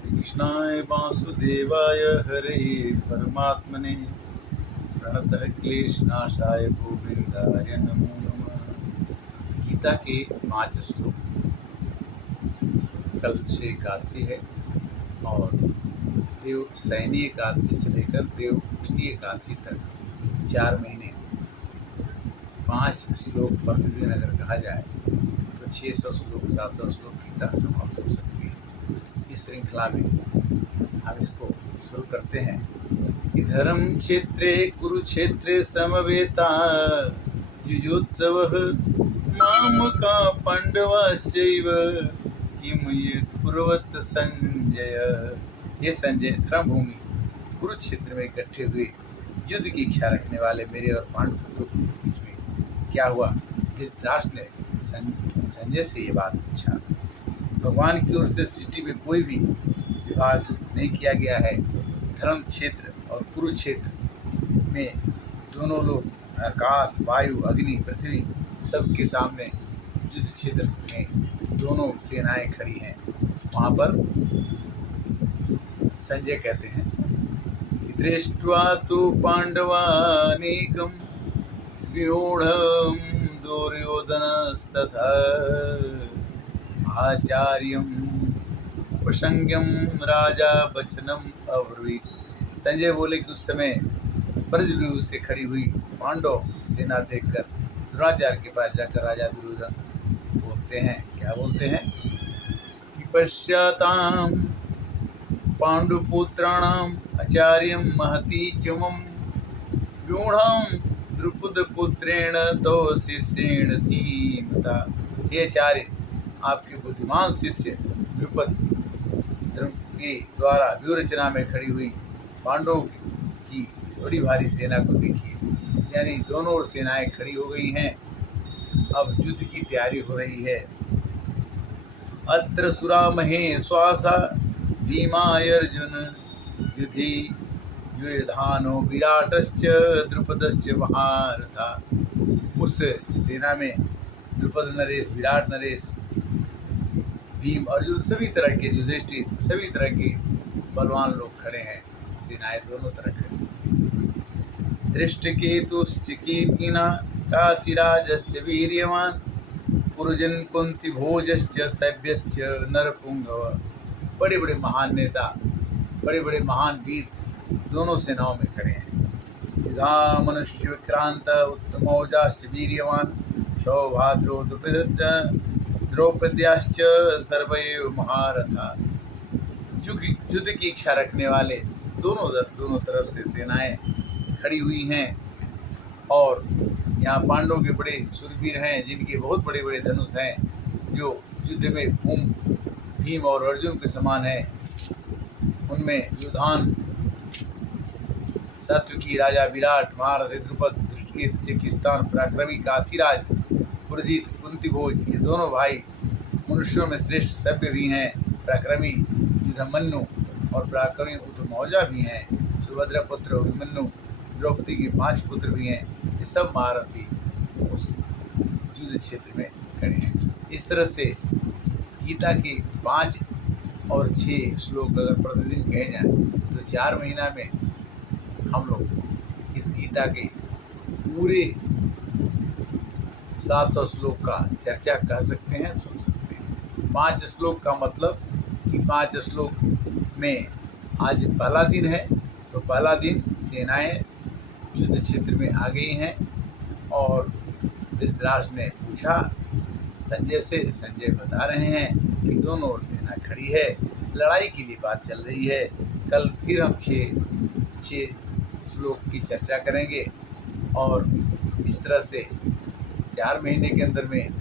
कृष्णाय वासुदेवाय हरे परमात्मने प्रणतः क्लेशनाशाय गोविंदाय नमो नमः। गीता के 5 श्लोक। कल से एकादशी है और देव सैनी एकादशी से लेकर देव उठनी एकादशी तक 4 महीने 5 श्लोक प्रतिदिन अगर कहा जाए तो 600 श्लोक 700 श्लोक गीता समाप्त हो सकती है। इस श्रृंखला में हम इसको शुरू करते हैं कि धर्म क्षेत्रे कुरुक्षेत्रे समवेता युजुत्सवः मामका पांडवाश्चैव किम ये कुर्वत संजय। ये संजय धर्म भूमि कुरुक्षेत्र में इकट्ठे हुए युद्ध की इच्छा रखने वाले मेरे और पांडु पुत्रों के बीच में क्या हुआ। धृतराष्ट्र ने संजय से ये बात पूछा। भगवान की ओर से सिटी में कोई भी विभाग नहीं किया गया है। धर्म क्षेत्र और कुरुक्षेत्र में दोनों लोग आकाश वायु अग्नि पृथ्वी सबके सामने युद्ध क्षेत्र में दोनों सेनाएं खड़ी हैं। वहाँ पर संजय कहते हैं कि दृष्ट्वा तो पांडवानेकं व्यूढ़ं दुर्योधनस्तथा आचार्यम् उपसंज्ञं राजा वचनम अब्रवीत। संजय बोले कि उस समय ब्रजव्यूह से खड़ी हुई पांडव सेना देखकर द्रोणाचार्य के पास जाकर राजा दुर्योधन बोलते हैं, क्या बोलते हैं कि पश्चाताम पांडुपुत्राणाम आचार्यम महती चमम व्यूढ़ं द्रुपदपुत्रेण तो शिष्येण धीमता। हे आचार्य, आपके बुद्धिमान शिष्य द्रुपद के द्वारा व्यूह रचना में खड़ी हुई पांडवों की इस बड़ी भारी सेना को देखिए। यानी दोनों ओर सेनाएं खड़ी हो गई हैं। अब युद्ध की तैयारी हो रही है। अत्र सुरामहे श्वासा भीमाय अर्जुन युधि युधानो विराटश्च द्रुपदश्च महारथा। उस सेना में द्रुपद नरेश, विराट नरेश, भीम, अर्जुन, सभी तरह के युधिष्ठिर, सभी तरह के बलवान लोग खड़े हैं। सेनाएं दोनों तरह खड़ी। दृष्टकेतुश्चिकीर्तिना काशीराजश्च वीर्यवान् पुरुजन कुंती भोजश्च सभ्यश्च नरपुंगव। बड़े बड़े महान नेता, बड़े बड़े महान वीर दोनों सेनाओं में खड़े हैं। युधा मनुष्य विक्रांत उत्तमौजाश्च वीर्यवान् सौभाद्रो द्रौपद्याश्च सर्वैव महारथा। युद्ध की इच्छा रखने वाले दोनों तरफ से सेनाएं खड़ी हुई हैं। और यहाँ पांडवों के बड़े शूरवीर हैं जिनके बहुत बड़े बड़े धनुष हैं, जो युद्ध में भीम और अर्जुन के समान है। उनमें युधान, सात्विकी, राजा विराट, महारथी द्रुपद, चिकिस्तान, पराक्रमी काशीराज, पुरजीत, कुंतीभोज, ये दोनों भाई मनुष्यों में श्रेष्ठ सभ्य भी हैं। पराक्रमी युधमन्यु और पराक्रमी उत्तमौजा भी हैं। सुभद्रा पुत्र अभिमन्यु, द्रौपदी के 5 पुत्र भी हैं। ये सब महारथी उस युद्ध क्षेत्र में खड़े हैं। इस तरह से गीता के 5 और 6 श्लोक अगर प्रतिदिन कहे जाएं तो 4 महीना में हम लोग इस गीता के पूरे 700 श्लोक का चर्चा कर सकते हैं, सुन सकते हैं। 5 श्लोक का मतलब कि 5 श्लोक में आज पहला दिन है, तो पहला दिन सेनाएं युद्ध क्षेत्र में आ गई हैं। और धृतराष्ट्र ने पूछा संजय से, संजय बता रहे हैं कि दोनों ओर सेना खड़ी है, लड़ाई के लिए बात चल रही है। कल फिर हम 6 श्लोक की चर्चा करेंगे और इस तरह से 4 महीने के अंदर में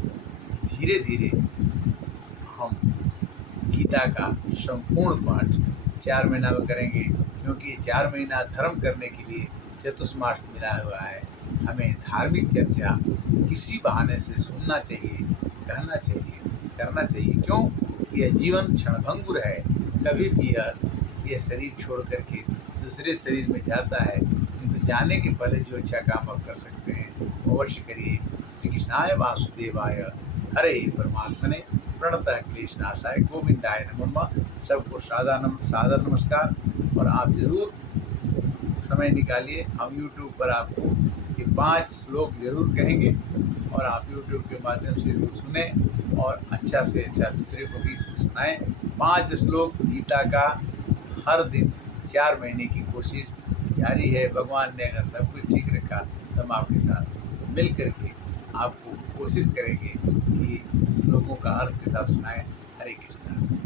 धीरे धीरे हम गीता का संपूर्ण पाठ 4 महीना में करेंगे, क्योंकि 4 महीना धर्म करने के लिए चतुष्मास मिला हुआ है। हमें धार्मिक चर्चा किसी बहाने से सुनना चाहिए, कहना चाहिए, करना चाहिए। क्यों? यह जीवन क्षणभंगुर है। कभी भी यह शरीर छोड़ करके दूसरे शरीर में जाता है, किंतु जाने के पहले जो अच्छा काम आप कर सकते हैं वो अवश्य करिए। श्री कृष्णाय वासुदेवाय हरे परमात्मने प्रणतः क्लेशनाशाय गोविंदाय नमो नमः। सबको सादर नमस्कार। और आप ज़रूर समय निकालिए, हम यूट्यूब पर आपको ये 5 श्लोक ज़रूर कहेंगे और आप यूट्यूब के माध्यम से इसको सुने और अच्छा से अच्छा दूसरे को भी इसको सुनाएं। 5 श्लोक गीता का हर दिन 4 महीने की कोशिश जारी है। भगवान ने अगर सब कुछ ठीक रखा तो हम आपके साथ मिल करके आपको कोशिश करेंगे कि श्लोकों का अर्थ के साथ सुनाएं। हरे कृष्णा।